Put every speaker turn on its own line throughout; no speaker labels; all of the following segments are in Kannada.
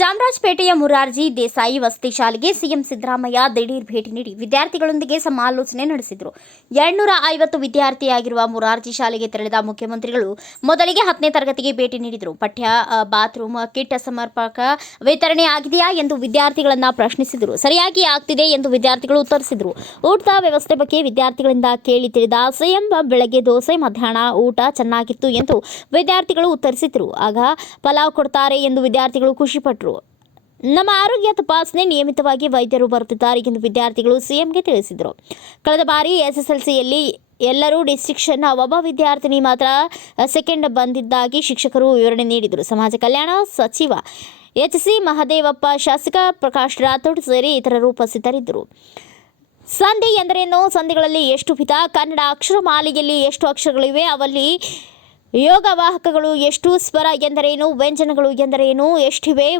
ಚಾಮರಾಜಪೇಟೆಯ ಮುರಾರ್ಜಿ ದೇಸಾಯಿ ವಸತಿ ಶಾಲೆಗೆ ಸಿಎಂ ಸಿದ್ದರಾಮಯ್ಯ ದಿಢೀರ್ ಭೇಟಿ ನೀಡಿ ವಿದ್ಯಾರ್ಥಿಗಳೊಂದಿಗೆ ಸಮಾಲೋಚನೆ ನಡೆಸಿದರು. ಎರಡ್ನೂರ ಐವತ್ತು ವಿದ್ಯಾರ್ಥಿಯಾಗಿರುವ ಮುರಾರ್ಜಿ ಶಾಲೆಗೆ ತೆರಳಿದ ಮುಖ್ಯಮಂತ್ರಿಗಳು ಮೊದಲಿಗೆ ಹತ್ತನೇ ತರಗತಿಗೆ ಭೇಟಿ ನೀಡಿದರು. ಪಠ್ಯ ಬಾತ್ರೂಮ್, ಕಿಟ್ ಸಮರ್ಪಕ ವಿತರಣೆ ಆಗಿದೆಯಾ ಎಂದು ವಿದ್ಯಾರ್ಥಿಗಳನ್ನು ಪ್ರಶ್ನಿಸಿದರು. ಸರಿಯಾಗಿ ಆಗ್ತಿದೆ ಎಂದು ವಿದ್ಯಾರ್ಥಿಗಳು ಉತ್ತರಿಸಿದರು. ಊಟದ ವ್ಯವಸ್ಥೆ ಬಗ್ಗೆ ವಿದ್ಯಾರ್ಥಿಗಳಿಂದ ಕೇಳಿ ತಿಳಿದ ಸಿಎಂ, ಬೆಳಗ್ಗೆ ದೋಸೆ, ಮಧ್ಯಾಹ್ನ ಊಟ ಚೆನ್ನಾಗಿತ್ತು ಎಂದು ವಿದ್ಯಾರ್ಥಿಗಳು ಉತ್ತರಿಸಿದರು. ಆಗ ಪಲಾವ್ ಕೊಡ್ತಾರೆ ಎಂದು ವಿದ್ಯಾರ್ಥಿಗಳು ಖುಷಿಪಟ್ಟರು. ನಮ್ಮ ಆರೋಗ್ಯ ತಪಾಸಣೆ ನಿಯಮಿತವಾಗಿ ವೈದ್ಯರು ಬರುತ್ತಿದ್ದಾರೆ ಎಂದು ವಿದ್ಯಾರ್ಥಿಗಳು ಸಿಎಂಗೆ ತಿಳಿಸಿದರು. ಕಳೆದ ಬಾರಿ ಎಸ್ಎಸ್ಎಲ್ಸಿಯಲ್ಲಿ ಎಲ್ಲರೂ ಡಿಸ್ಟಿಕ್ಷನ್ ಒಬ್ಬ ವಿದ್ಯಾರ್ಥಿನಿ ಮಾತ್ರ ಸೆಕೆಂಡ್ ಬಂದಿದ್ದಾಗಿ ಶಿಕ್ಷಕರು ವಿವರಣೆ ನೀಡಿದರು. ಸಮಾಜ ಕಲ್ಯಾಣ ಸಚಿವ ಎಚ್ ಸಿ ಮಹದೇವಪ್ಪ, ಶಾಸಕ ಪ್ರಕಾಶ್ ರಾಥೋಡ್ ಸೇರಿ ಇತರರು ಉಪಸ್ಥಿತರಿದ್ದರು. ಸಂಧಿ ಎಂದರೇನು? ಸಂಧಿಗಳಲ್ಲಿ ಎಷ್ಟು ವಿಧ ಕನ್ನಡ ಅಕ್ಷರ ಮಾಲೆಯಲ್ಲಿ ಎಷ್ಟು ಅಕ್ಷರಗಳಿವೆ? ಅವಲ್ಲಿ ಯೋಗವಾಹಕಗಳು ಎಷ್ಟು? ಸ್ವರ ಎಂದರೇನು? ವ್ಯಂಜನಗಳು ಎಂದರೇನು? ಎಷ್ಟಿವೆ?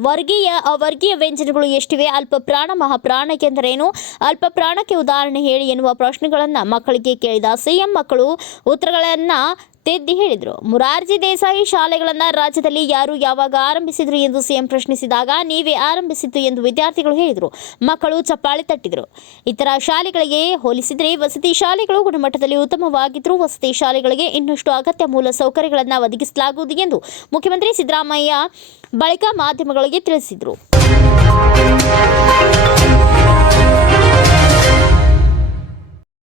ವರ್ಗೀಯ ಅವರ್ಗೀಯ ವ್ಯಂಜನಗಳು ಎಷ್ಟಿವೆ? ಅಲ್ಪ ಪ್ರಾಣ ಮಹಾಪ್ರಾಣ ಎಂದರೇನು ಅಲ್ಪ ಪ್ರಾಣಕ್ಕೆ ಉದಾಹರಣೆ ಹೇಳಿ ಎನ್ನುವ ಪ್ರಶ್ನೆಗಳನ್ನು ಮಕ್ಕಳಿಗೆ ಕೇಳಿದ. ಸಿಎಂ ಮಕ್ಕಳು ಉತ್ತರಗಳನ್ನು ತಿದ್ದಿ ಹೇಳಿದರು. ಮುರಾರ್ಜಿ ದೇಸಾಯಿ ಶಾಲೆಗಳನ್ನು ರಾಜ್ಯದಲ್ಲಿ ಯಾರು ಯಾವಾಗ ಆರಂಭಿಸಿದರು ಎಂದು ಸಿಎಂ ಪ್ರಶ್ನಿಸಿದಾಗ ನೀವೇ ಆರಂಭಿಸಿದ್ದು ಎಂದು ವಿದ್ಯಾರ್ಥಿಗಳು ಹೇಳಿದರು. ಮಕ್ಕಳು ಚಪ್ಪಾಳೆ ತಟ್ಟಿದರು. ಇತರ ಶಾಲೆಗಳಿಗೆ ಹೋಲಿಸಿದರೆ ವಸತಿ ಶಾಲೆಗಳು ಗುಣಮಟ್ಟದಲ್ಲಿ ಉತ್ತಮವಾಗಿದ್ದರೂ ವಸತಿ ಶಾಲೆಗಳಿಗೆ ಇನ್ನಷ್ಟು ಅಗತ್ಯ ಮೂಲ ಸೌಕರ್ಯಗಳನ್ನು ಒದಗಿಸಲಾಗುವುದು ಎಂದು ಮುಖ್ಯಮಂತ್ರಿ ಸಿದ್ದರಾಮಯ್ಯ ಬಳಿಕ ಮಾಧ್ಯಮಗಳಿಗೆ ತಿಳಿಸಿದರು.